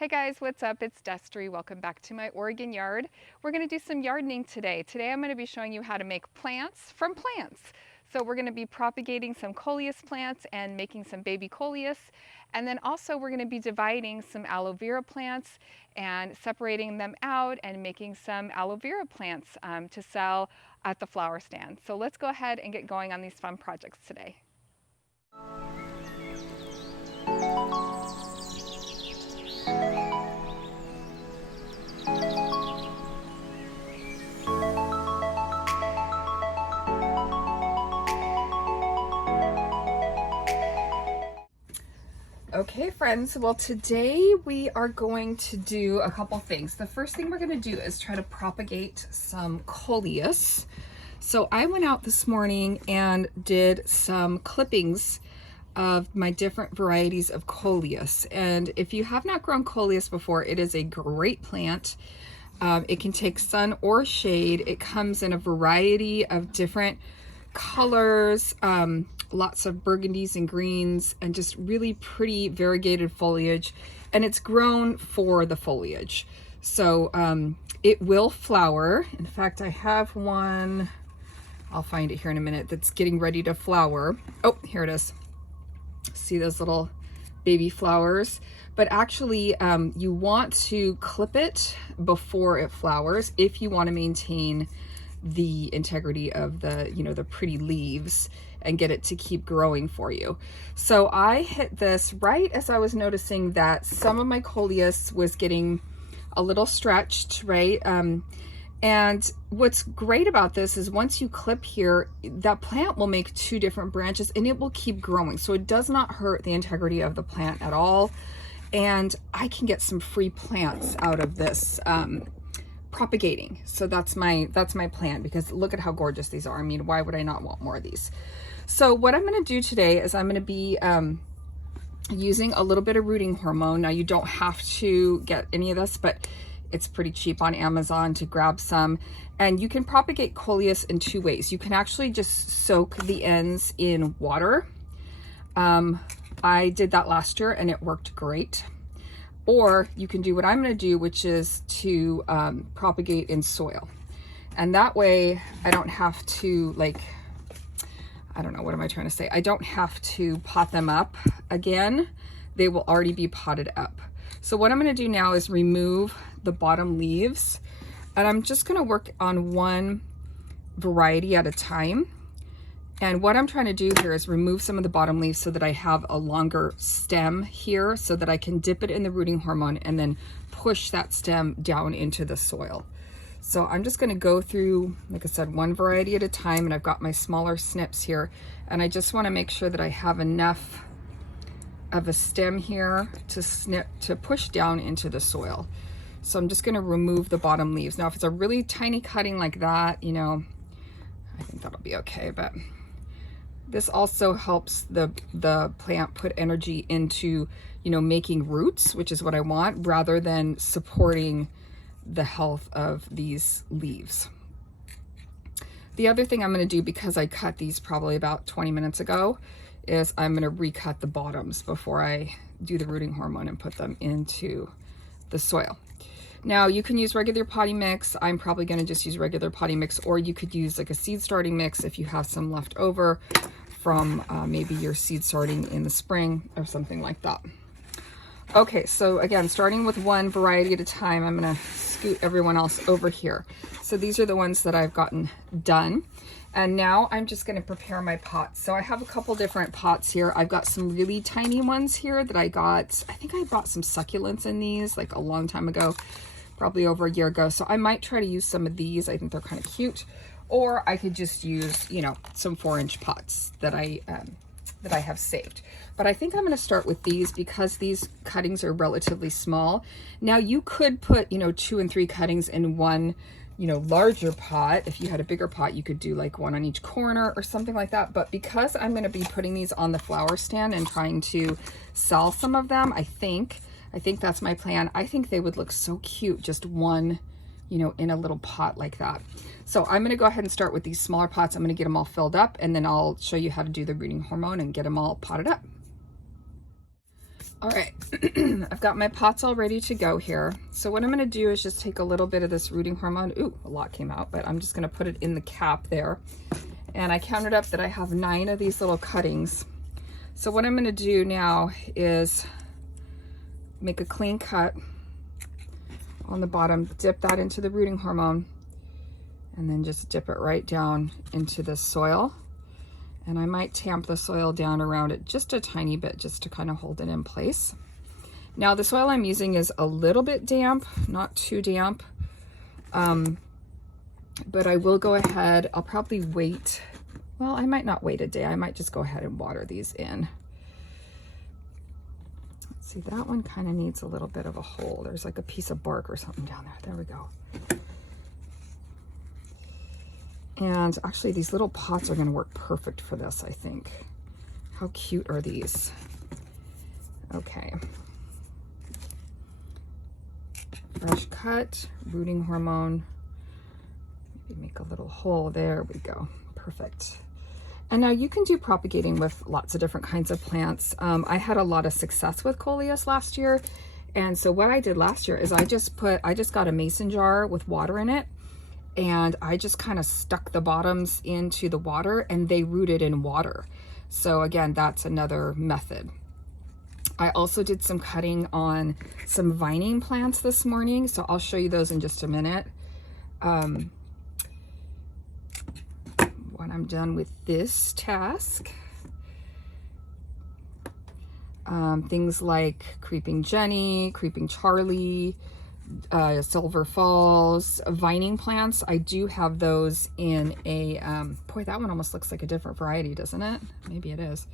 Hey guys, what's up? It's Destry. Welcome back to my Oregon yard. We're going to do some gardening today. Today I'm going to be showing you how to make plants from plants. So we're going to be propagating some coleus plants and making some baby coleus. And then also we're going to be dividing some aloe vera plants and separating them out and making some aloe vera plants to sell at the flower stand. So let's go ahead and get going on these fun projects today. Okay friends, well today we are going to do a couple things. The first thing we're going to do is try to propagate some coleus. So I went out this morning and did some clippings of my different varieties of coleus. And if you have not grown coleus before, it is a great plant. It can take sun or shade. It comes in a variety of different colors, lots of burgundies and greens, and just really pretty variegated foliage. And it's grown for the foliage. So it will flower. In fact, I have one, I'll find it here in a minute, that's getting ready to flower. Oh, here it is. See those little baby flowers? But actually you want to clip it before it flowers if you want to maintain the integrity of the, the pretty leaves and get it to keep growing for you. So I hit this right as I was noticing that some of my coleus was getting a little stretched, right? And what's great about this is once you clip here, that plant will make two different branches and it will keep growing. So it does not hurt the integrity of the plant at all. And I can get some free plants out of this propagating. So that's my plan, because look at how gorgeous these are. I mean, why would I not want more of these? So what I'm going to do today is I'm going to be using a little bit of rooting hormone. Now you don't have to get any of this, but it's pretty cheap on Amazon to grab some. And you can propagate coleus in two ways. You can actually just soak the ends in water. I did that last year and it worked great. Or you can do what I'm going to do, which is to propagate in soil. And that way I don't have to, like, I don't know, what am I trying to say? I don't have to pot them up again. They will already be potted up. So what I'm going to do now is remove the bottom leaves, and I'm just going to work on one variety at a time. And what I'm trying to do here is remove some of the bottom leaves so that I have a longer stem here so that I can dip it in the rooting hormone and then push that stem down into the soil. So I'm just going to go through, like I said, one variety at a time, and I've got my smaller snips here, and I just want to make sure that I have enough of a stem here to snip, to push down into the soil. So I'm just going to remove the bottom leaves. Now if it's a really tiny cutting like that, I think that'll be okay, but this also helps the plant put energy into, making roots, which is what I want, rather than supporting the health of these leaves. The other thing I'm going to do, because I cut these probably about 20 minutes ago, is I'm going to recut the bottoms before I do the rooting hormone and put them into the soil. Now you can use regular potting mix. I'm probably going to just use regular potting mix, or you could use like a seed starting mix if you have some left over from maybe your seed starting in the spring or something like that. Okay, so again, starting with one variety at a time, I'm going to scoot everyone else over here. So these are the ones that I've gotten done. And now I'm just going to prepare my pots. So I have a couple different pots here. I've got some really tiny ones here that I got. I think I bought some succulents in these like a long time ago, probably over a year ago. So I might try to use some of these. I think they're kind of cute. Or I could just use, some 4-inch pots that I have saved. But I think I'm going to start with these because these cuttings are relatively small. Now you could put, 2 and 3 cuttings in one, larger pot. If you had a bigger pot, you could do like one on each corner or something like that. But because I'm going to be putting these on the flower stand and trying to sell some of them, I think that's my plan. I think they would look so cute, just one, in a little pot like that. So I'm going to go ahead and start with these smaller pots. I'm going to get them all filled up, and then I'll show you how to do the rooting hormone and get them all potted up. All right, I've got my pots all ready to go here. So what I'm gonna do is just take a little bit of this rooting hormone. Ooh, a lot came out, but I'm just gonna put it in the cap there. And I counted up that I have 9 of these little cuttings. So what I'm gonna do now is make a clean cut on the bottom, dip that into the rooting hormone, and then just dip it right down into the soil. And I might tamp the soil down around it just a tiny bit, just to kind of hold it in place. Now the soil I'm using is a little bit damp, not too damp, but I will go ahead, I'll probably wait, well, I might not wait a day, I might just go ahead and water these in. Let's see, that one kind of needs a little bit of a hole. There's like a piece of bark or something down there. There we go. And actually these little pots are gonna work perfect for this, I think. How cute are these? Okay. Fresh cut, rooting hormone. Maybe make a little hole. There we go. Perfect. And now you can do propagating with lots of different kinds of plants. I had a lot of success with Coleus last year. And so what I did last year is I just got a mason jar with water in it. And I just kind of stuck the bottoms into the water and they rooted in water. So again, that's another method. I also did some cutting on some vining plants this morning, so I'll show you those in just a minute. When I'm done with this task, things like Creeping Jenny, Creeping Charlie, Silver Falls, vining plants. I do have those in a, boy, that one almost looks like a different variety, doesn't it? Maybe it is.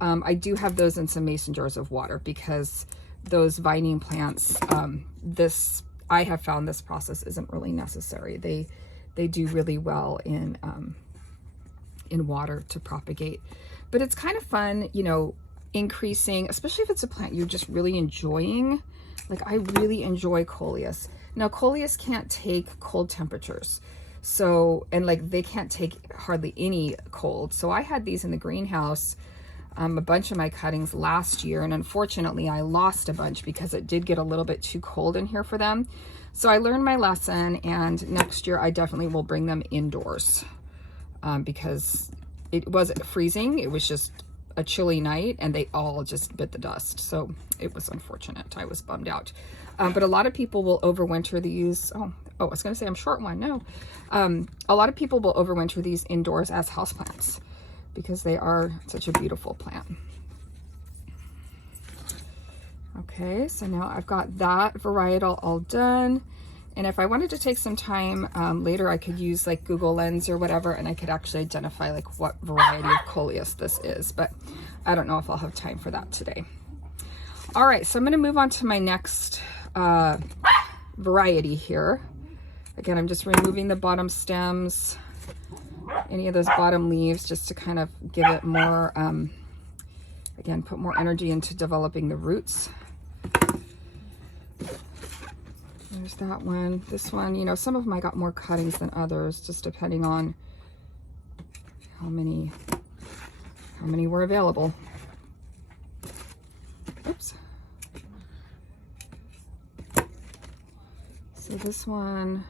I do have those in some mason jars of water because those vining plants, I have found this process isn't really necessary. They do really well in water to propagate. But it's kind of fun, you know, increasing, especially if it's a plant you're just really enjoying. Like I really enjoy Coleus. Now Coleus can't take cold temperatures. So, and like they can't take hardly any cold. So I had these in the greenhouse, a bunch of my cuttings last year, and unfortunately I lost a bunch because it did get a little bit too cold in here for them. So I learned my lesson, and next year I definitely will bring them indoors because it wasn't freezing. It was just a chilly night and they all just bit the dust. So it was unfortunate. I was bummed out. But a lot of people will overwinter these. Oh, I was going to say I'm short one. No. A lot of people will overwinter these indoors as houseplants because they are such a beautiful plant. Okay, so now I've got that varietal all done. And if I wanted to take some time later, I could use like Google Lens or whatever, and I could actually identify like what variety of Coleus this is, but I don't know if I'll have time for that today. All right, so I'm gonna move on to my next variety here. Again, I'm just removing the bottom stems, any of those bottom leaves, just to kind of give it more, again, put more energy into developing the roots. There's that one. This one, you know, some of them I got more cuttings than others, just depending on how many were available. Oops. So this one,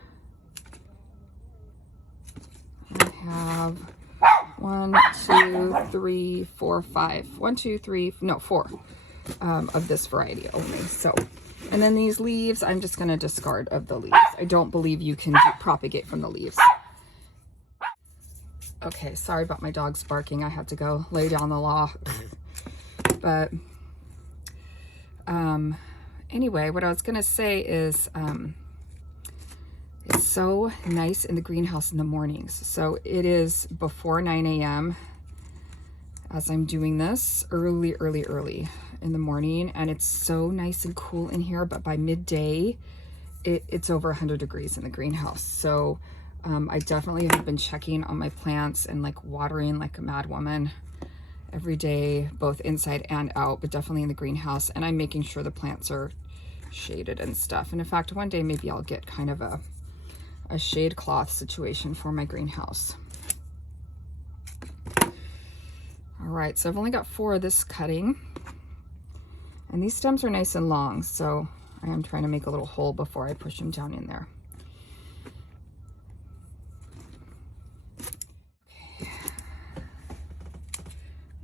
I have 4 of this variety only. So, and then these leaves, I'm just going to discard of the leaves. I don't believe you can propagate from the leaves. Okay, sorry about my dogs barking. I had to go lay down the law. But anyway, what I was going to say is it's so nice in the greenhouse in the mornings. So it is before 9 a.m. as I'm doing this, early in the morning, and it's so nice and cool in here. But by midday, it's over 100 degrees in the greenhouse. So I definitely have been checking on my plants and like watering like a mad woman every day, both inside and out, but definitely in the greenhouse. And I'm making sure the plants are shaded and stuff. And in fact, one day maybe I'll get kind of a shade cloth situation for my greenhouse. All right, so I've only got 4 of this cutting. And these stems are nice and long, so I am trying to make a little hole before I push them down in there. Okay.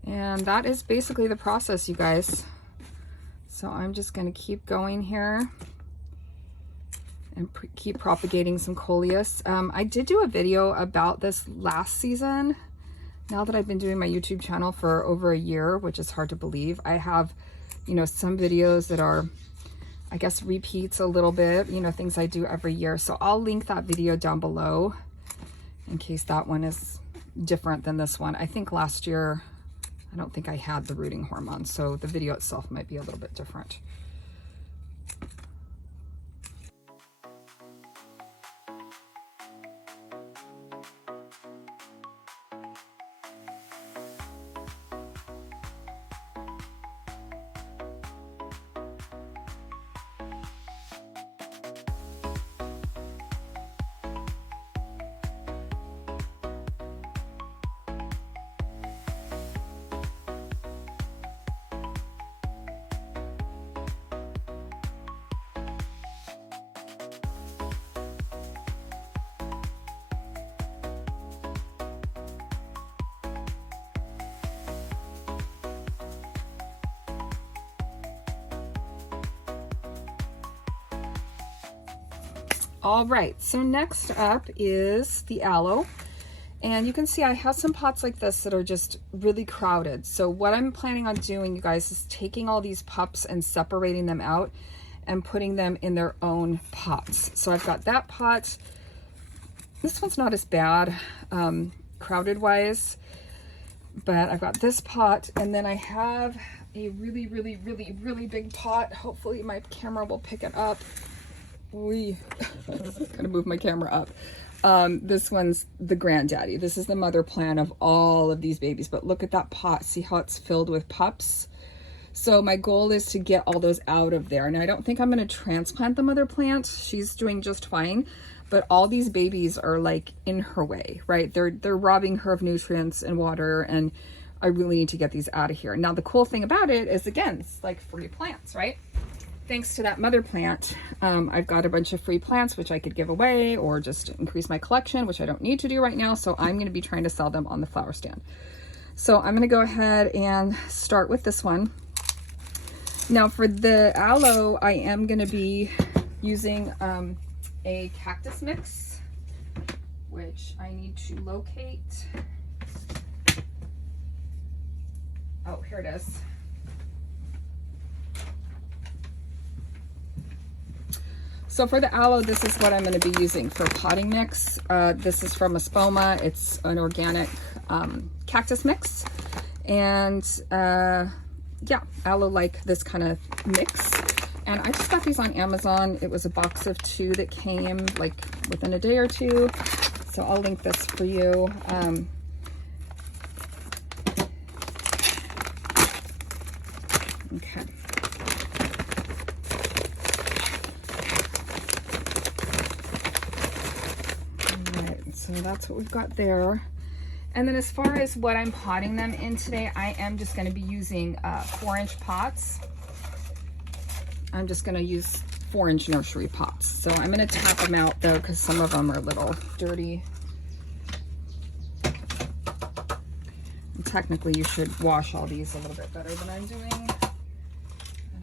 And that is basically the process, you guys. So I'm just going to keep going here and keep propagating some coleus. I did do a video about this last season. Now that I've been doing my YouTube channel for over a year, which is hard to believe, I have, you know, some videos that are, I guess, repeats a little bit, you know, things I do every year. So I'll link that video down below in case that one is different than this one. I think last year, I don't think I had the rooting hormone, so the video itself might be a little bit different. All right, so next up is the aloe. And you can see I have some pots like this that are just really crowded. So what I'm planning on doing, you guys, is taking all these pups and separating them out and putting them in their own pots. So I've got that pot. This one's not as bad crowded wise, but I've got this pot, and then I have a really big pot. Hopefully my camera will pick it up. I'm gonna move my camera up. This one's the granddaddy. This is the mother plant of all of these babies, but look at that pot. See how it's filled with pups? So my goal is to get all those out of there. And I don't think I'm gonna transplant the mother plant. She's doing just fine, but all these babies are like in her way, right? They're robbing her of nutrients and water, and I really need to get these out of here. Now the cool thing about it is, again, it's like free plants, right? Thanks to that mother plant, I've got a bunch of free plants which I could give away or just increase my collection, which I don't need to do right now. So I'm going to be trying to sell them on the flower stand. So I'm going to go ahead and start with this one. Now for the aloe, I am going to be using a cactus mix, which I need to locate. Oh, here it is. So for the aloe, this is what I'm going to be using for potting mix. This is from Espoma. It's an organic cactus mix. And yeah, aloe like this kind of mix. And I just got these on Amazon. It was a box of 2 that came like within a day or 2. So I'll link this for you. Okay. So that's what we've got there. And then as far as what I'm potting them in today, I am just going to be using 4-inch pots. I'm just going to use 4-inch nursery pots. So I'm going to tap them out though, because some of them are a little dirty. And technically you should wash all these a little bit better than I'm doing. And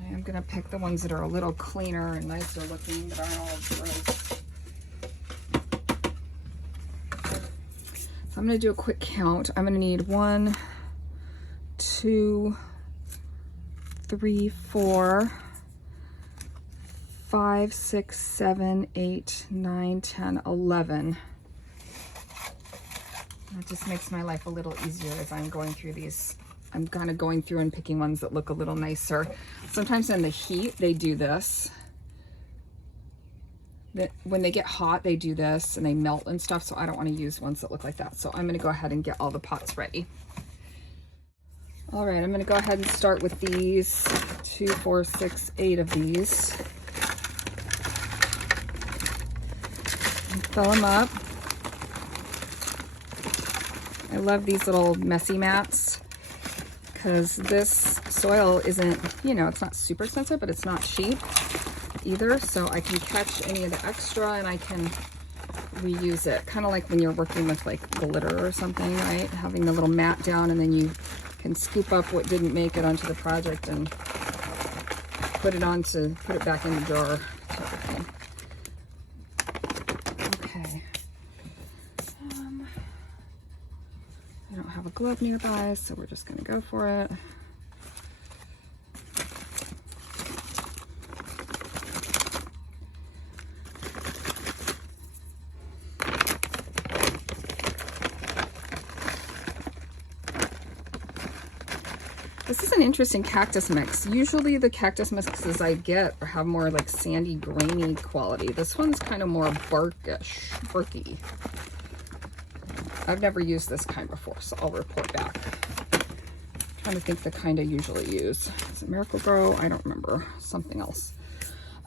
I am going to pick the ones that are a little cleaner and nicer looking, that aren't all gross. I'm going to do a quick count. I'm going to need 1, 2, 3, 4, 5, 6, 7, 8, 9, 10, 11. That just makes my life a little easier as I'm going through these. I'm kind of going through and picking ones that look a little nicer. Sometimes in the heat, they do this. When they get hot, they do this and they melt and stuff, so I don't want to use ones that look like that. So I'm going to go ahead and get all the pots ready. All right, I'm going to go ahead and start with these 2, 4, 6, 8 of these. And fill them up. I love these little messy mats because this soil isn't, you know, it's not super sensitive, but it's not sheet either. So I can catch any of the extra and I can reuse it. Kind of like when you're working with like glitter or something, right? Having the little mat down and then you can scoop up what didn't make it onto the project and put it back in the jar. Okay. I don't have a glove nearby, so we're just gonna go for it. This is an interesting cactus mix. Usually the cactus mixes I get have more like sandy, grainy quality. This one's kind of more barky. I've never used this kind before, so I'll report back. I'm trying to think the kind I usually use. Is it Miracle Grow? I don't remember. Something else.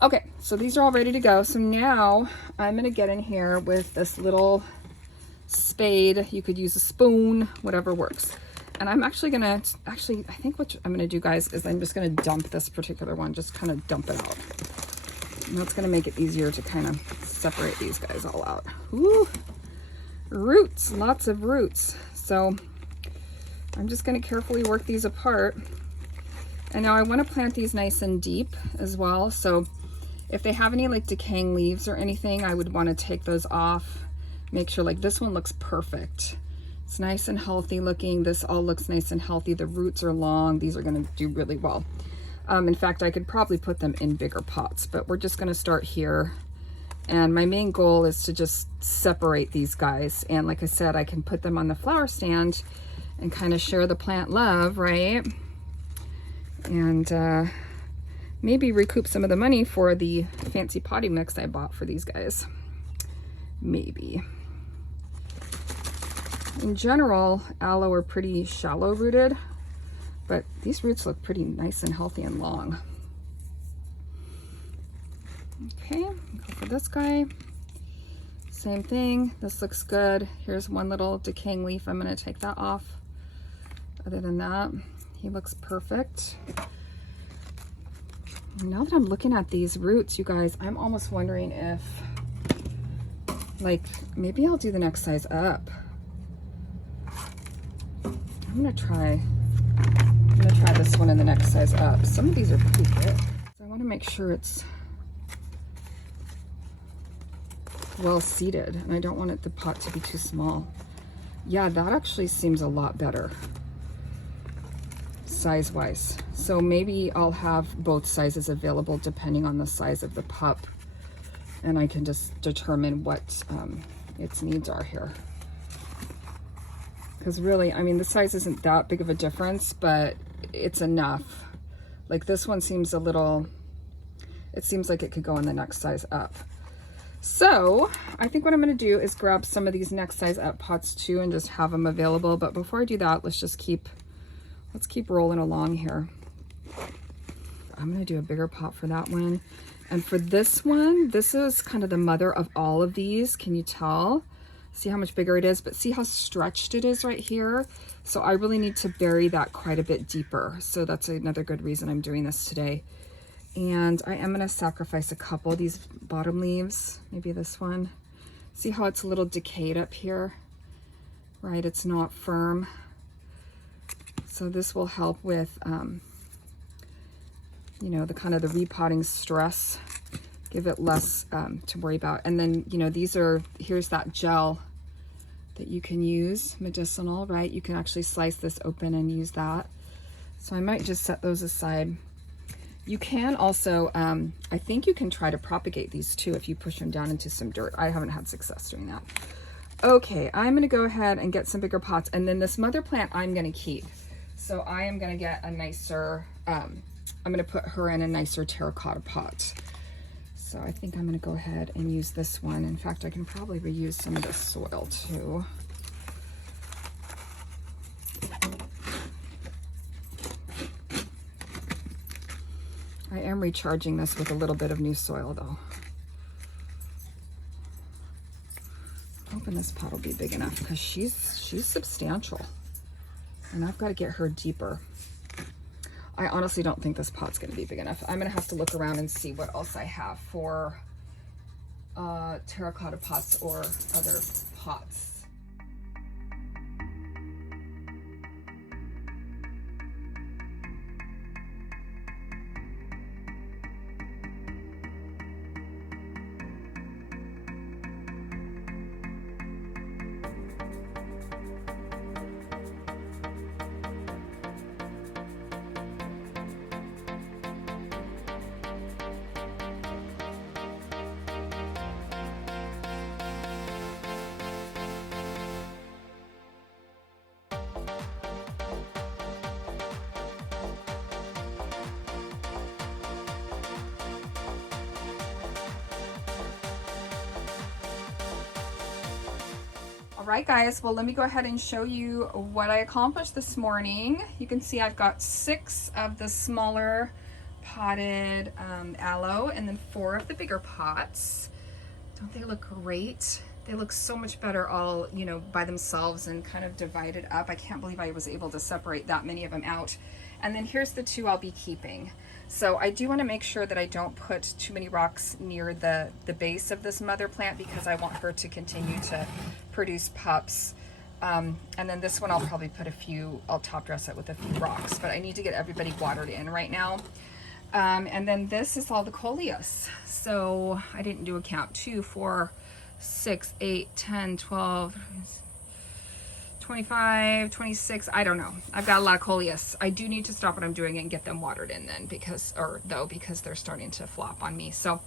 Okay, so these are all ready to go. So now I'm gonna get in here with this little spade. You could use a spoon, whatever works. And I'm actually gonna, I think what I'm gonna do, guys, is I'm just gonna dump this particular one, just kind of dump it out. And that's gonna make it easier to kind of separate these guys all out. Ooh, roots, lots of roots. So I'm just gonna carefully work these apart. And now I wanna plant these nice and deep as well. So if they have any like decaying leaves or anything, I would wanna take those off. Make sure like this one looks perfect. It's nice and healthy looking. This all looks nice and healthy. The roots are long. These are going to do really well. In fact, I could probably put them in bigger pots, but we're just going to start here. And my main goal is to just separate these guys. And like I said, I can put them on the flower stand and kind of share the plant love, right? And maybe recoup some of the money for the fancy potty mix I bought for these guys. Maybe. In general, aloe are pretty shallow rooted, but these roots look pretty nice and healthy and long. Okay, go for this guy. Same thing, this looks good. Here's one little decaying leaf. I'm gonna take that off. Other than that, he looks perfect. Now that I'm looking at these roots, you guys, I'm almost wondering if, like, maybe I'll do the next size up. I'm gonna try this one in the next size up. Some of these are pretty big. So I wanna make sure it's well seated and I don't want the pot to be too small. Yeah, that actually seems a lot better size-wise. So maybe I'll have both sizes available depending on the size of the pup and I can just determine what its needs are here. Because really, I mean, the size isn't that big of a difference, but it's enough. Like this one seems a little, it seems like it could go in the next size up. So I think what I'm gonna do is grab some of these next size up pots too and just have them available. But before I do that, let's keep rolling along here. I'm gonna do a bigger pot for that one. And for this one, this is kind of the mother of all of these. Can you tell? See how much bigger it is, but see how stretched it is right here? So I really need to bury that quite a bit deeper. So that's another good reason I'm doing this today. And I am gonna sacrifice a couple of these bottom leaves, maybe this one. See how it's a little decayed up here, right? It's not firm. So this will help with, you know, the kind of the repotting stress. Give it less to worry about. And then, you know, here's that gel that you can use, medicinal, right? You can actually slice this open and use that. So I might just set those aside. You can also, I think you can try to propagate these too if you push them down into some dirt. I haven't had success doing that. Okay, I'm gonna go ahead and get some bigger pots, and then this mother plant I'm gonna keep. So I am gonna get a nicer, I'm gonna put her in a nicer terracotta pot. So I think I'm gonna go ahead and use this one. In fact, I can probably reuse some of this soil too. I am recharging this with a little bit of new soil though. I'm hoping this pot will be big enough because she's substantial and I've got to get her deeper. I honestly don't think this pot's going to be big enough. I'm going to have to look around and see what else I have for terracotta pots or other pots. All right, guys, well, let me go ahead and show you what I accomplished this morning. You can see I've got 6 of the smaller potted aloe and then 4 of the bigger pots. Don't they look great? They look so much better all, you know, by themselves and kind of divided up. I can't believe I was able to separate that many of them out. And then here's the 2 I'll be keeping. So I do want to make sure that I don't put too many rocks near the base of this mother plant because I want her to continue to produce pups. And then this one I'll probably put I'll top dress it with a few rocks, but I need to get everybody watered in right now. And then this is all the coleus. So I didn't do a count. 2, 4, 6, 8, 10, 12, 25, 26, I don't know. I've got a lot of coleus. I do need to stop what I'm doing and get them watered in then because they're starting to flop on me. So,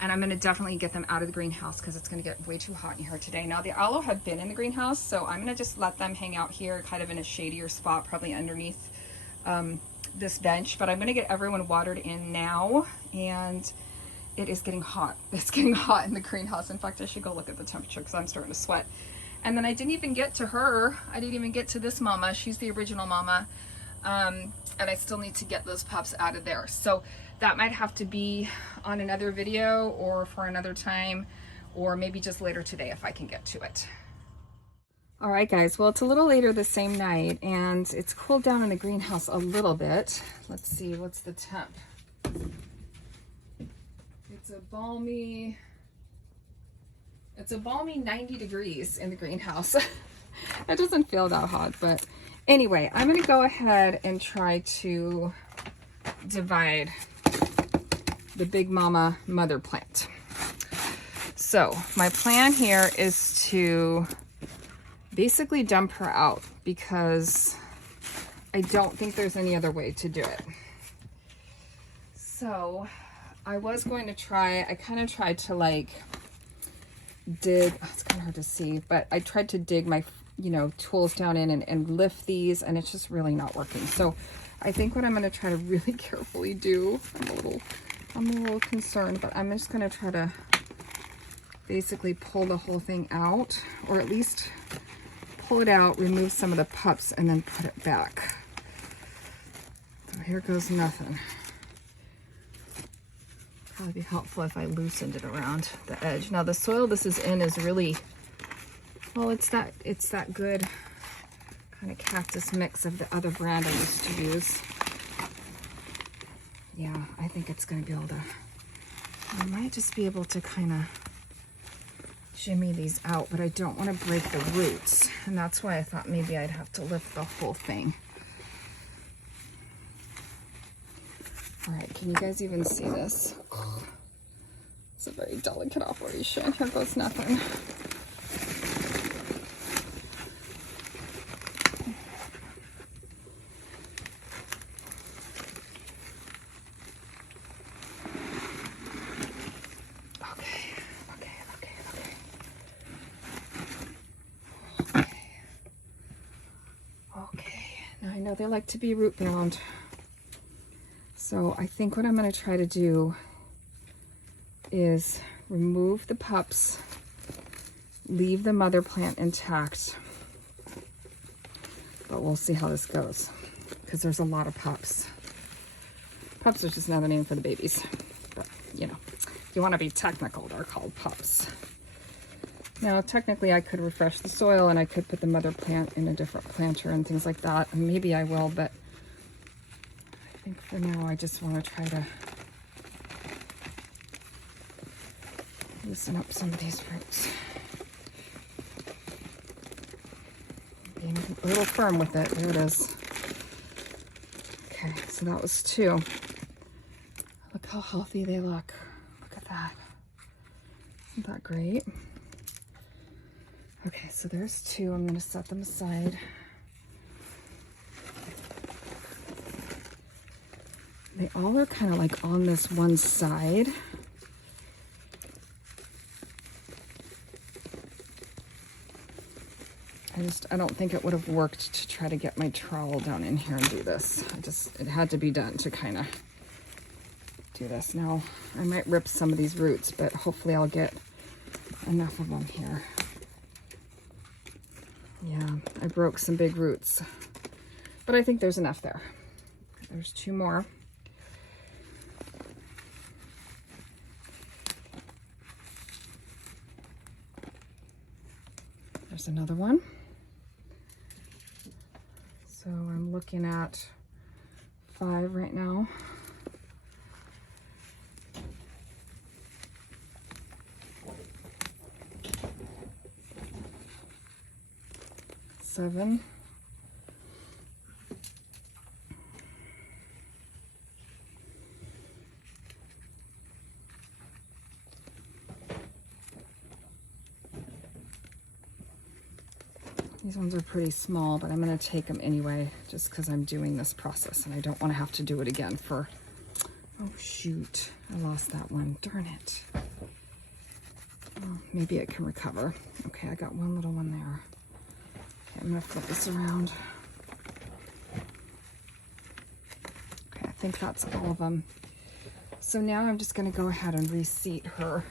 and I'm gonna definitely get them out of the greenhouse because it's gonna get way too hot in here today. Now the aloe have been in the greenhouse, so I'm gonna just let them hang out here kind of in a shadier spot, probably underneath this bench, but I'm gonna get everyone watered in now, and it is getting hot. It's getting hot in the greenhouse. In fact, I should go look at the temperature because I'm starting to sweat. And then I didn't even get to her. I didn't even get to this mama. She's the original mama. And I still need to get those pups out of there. So that might have to be on another video or for another time, or maybe just later today if I can get to it. All right, guys. Well, it's a little later the same night and it's cooled down in the greenhouse a little bit. Let's see, what's the temp? It's a balmy 90 degrees in the greenhouse. It doesn't feel that hot, but anyway, I'm gonna go ahead and try to divide the big mama mother plant. So my plan here is to basically dump her out because I don't think there's any other way to do it. So I was going to try, I kind of tried to like dig, it's kind of hard to see, but I tried to dig my, tools down in and lift these, and it's just really not working. So I think what I'm going to try to really carefully do, I'm a little concerned, but I'm just going to try to basically pull the whole thing out, or at least pull it out, remove some of the pups, and then put it back. So here goes nothing. Probably be helpful if I loosened it around the edge. Now the soil this is in is really, well, it's that good kind of cactus mix of the other brand I used to use. Yeah, I think it's going to be able to, I might just be able to kind of jimmy these out, but I don't want to break the roots. And that's why I thought maybe I'd have to lift the whole thing. All right, can you guys even see this? It's a very delicate operation. Here goes nothing. Okay, now I know they like to be root bound. So I think what I'm going to try to do is remove the pups, leave the mother plant intact, but we'll see how this goes because there's a lot of pups. Pups are just another name for the babies, but if you want to be technical, they're called pups. Now technically I could refresh the soil and I could put the mother plant in a different planter and things like that, and maybe I will, but I think For now, I just want to try to loosen up some of these roots. Being a little firm with it. There it is. Okay, so that was 2. Look how healthy they look. Look at that. Isn't that great? Okay, so there's 2. I'm going to set them aside. They all are kind of like on this one side. I don't think it would have worked to try to get my trowel down in here and do this. It had to be done to kind of do this. Now, I might rip some of these roots, but hopefully I'll get enough of them here. Yeah, I broke some big roots, but I think there's enough there. There's 2 more. There's another one. So I'm looking at 5 right now. 7. These ones are pretty small, but I'm going to take them anyway, just because I'm doing this process and I don't want to have to do it again for, oh shoot, I lost that one, darn it. Oh, maybe it can recover. Okay, I got one little one there. Okay, I'm going to flip this around. Okay, I think that's all of them. So now I'm just going to go ahead and reseat her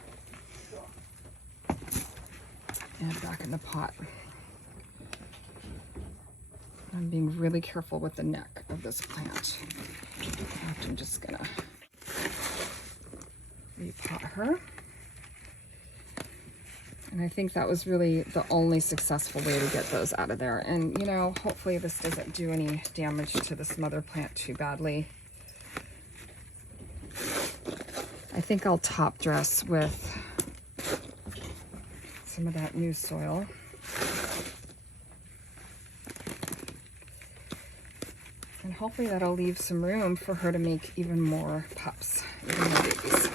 and back in the pot. I'm being really careful with the neck of this plant. I'm just gonna repot her. And I think that was really the only successful way to get those out of there. And you know, hopefully this doesn't do any damage to this mother plant too badly. I think I'll top dress with some of that new soil. And hopefully that'll leave some room for her to make even more pups, even more babies.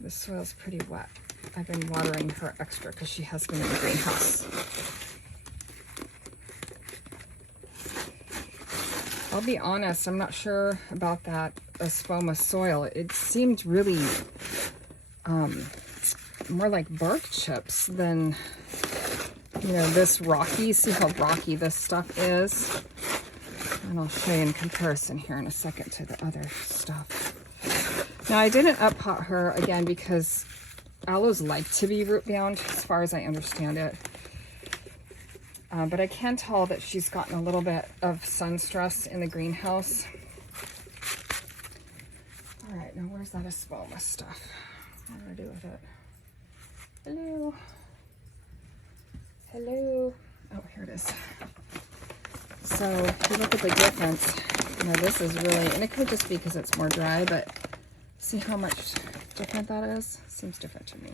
This soil's pretty wet. I've been watering her extra because she has been in the greenhouse. I'll be honest, I'm not sure about that Asphoma soil. It seemed really more like bark chips than, you know, this rocky. See how rocky this stuff is? And I'll show you in comparison here in a second to the other stuff. Now I didn't up pot her again because aloes like to be root bound as far as I understand it. But I can tell that she's gotten a little bit of sun stress in the greenhouse. All right, now where's that Asphoma stuff? What do I do with it? Hello. Hello. Oh, here it is. So if you look at the difference, you know, this is really, and it could just be because it's more dry, but see how much different that is? Seems different to me.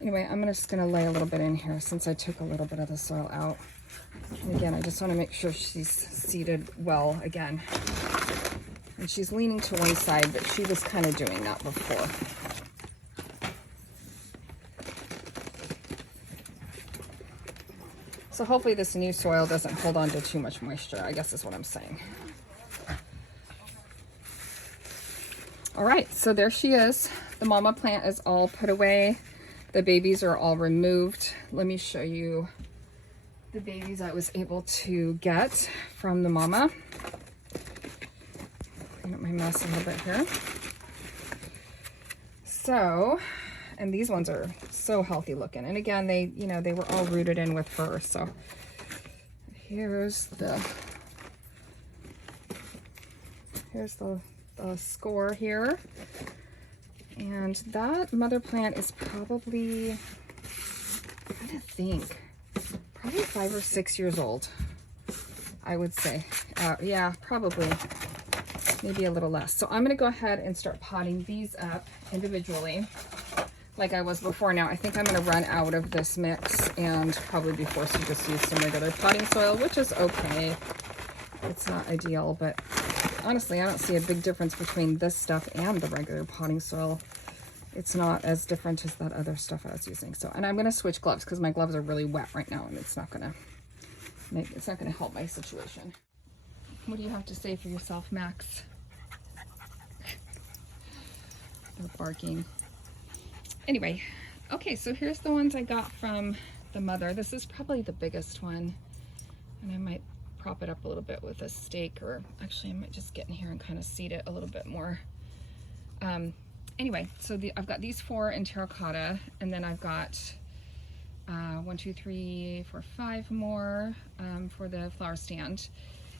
Anyway, I'm just gonna lay a little bit in here since I took a little bit of the soil out. And again, I just wanna make sure she's seated well again. And she's leaning to one side, but she was kind of doing that before. So hopefully this new soil doesn't hold on to too much moisture, I guess is what I'm saying. All right, so there she is. The mama plant is all put away. The babies are all removed. Let me show you the babies I was able to get from the mama. Clean up my mess a little bit here. So, and these ones are so healthy looking. And again, they, you know, they were all rooted in with her. So here's the score here. And that mother plant is probably, I'm trying to think, probably 5 or 6 years old. I would say. Yeah, probably. Maybe a little less. So I'm going to go ahead and start potting these up individually like I was before. Now I think I'm going to run out of this mix and probably be forced to just use some regular potting soil, which is okay. It's not ideal, but honestly, I don't see a big difference between this stuff and the regular potting soil. It's not as different as that other stuff I was using. So, and I'm going to switch gloves because my gloves are really wet right now, and it's not going to help my situation. What do you have to say for yourself, Max? They're barking. Anyway, okay, so here's the ones I got from the mother. This is probably the biggest one, and I might prop it up a little bit with a stake, or actually I might just get in here and kind of seed it a little bit more. Anyway, so I've got these 4 in terracotta, and then I've got 1, 2, 3, 4, 5 more for the flower stand,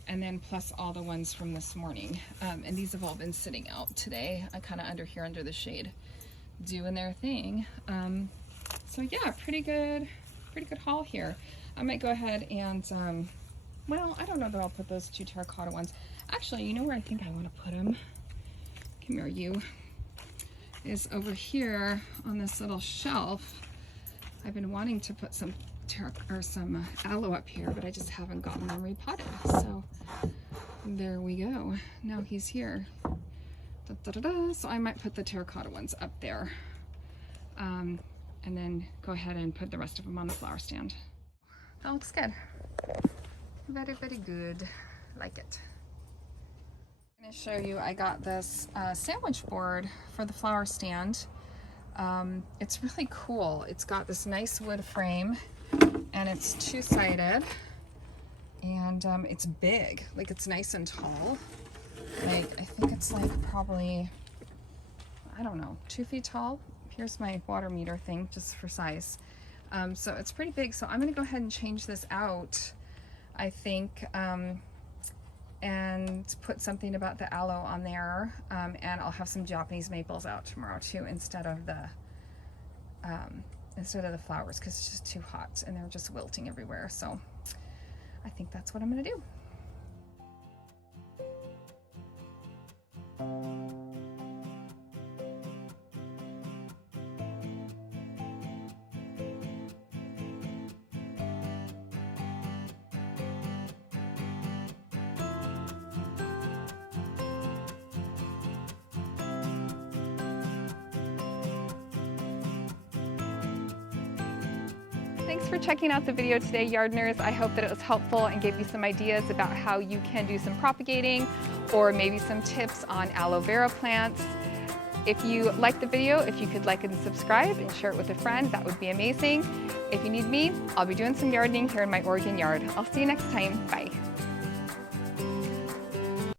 and then plus all the ones from this morning. And these have all been sitting out today, kind of under here under the shade, doing their thing. So yeah, pretty good haul here. I might go ahead and well, I don't know that I'll put those 2 terracotta ones. Actually, you know where I think I want to put them? Come here, you. Is over here on this little shelf. I've been wanting to put some aloe up here, but I just haven't gotten them repotted. So there we go. Now he's here. Da, da, da, da. So I might put the terracotta ones up there, and then go ahead and put the rest of them on the flower stand. That looks good. Very, very good. Like it. I'm going to show you, I got this sandwich board for the flower stand. It's really cool. It's got this nice wood frame, and it's 2-sided, and it's big. Like, it's nice and tall. Like, I think it's like probably, I don't know, 2 feet tall. Here's my water meter thing just for size. So it's pretty big. So I'm going to go ahead and change this out, I think, and put something about the aloe on there, and I'll have some Japanese maples out tomorrow too, instead of the flowers, because it's just too hot and they're just wilting everywhere. So I think that's what I'm gonna do. Thanks for checking out the video today, Yardeners. I hope that it was helpful and gave you some ideas about how you can do some propagating, or maybe some tips on aloe vera plants. If you liked the video, if you could like and subscribe and share it with a friend, that would be amazing. If you need me, I'll be doing some gardening here in my Oregon yard. I'll see you next time. Bye.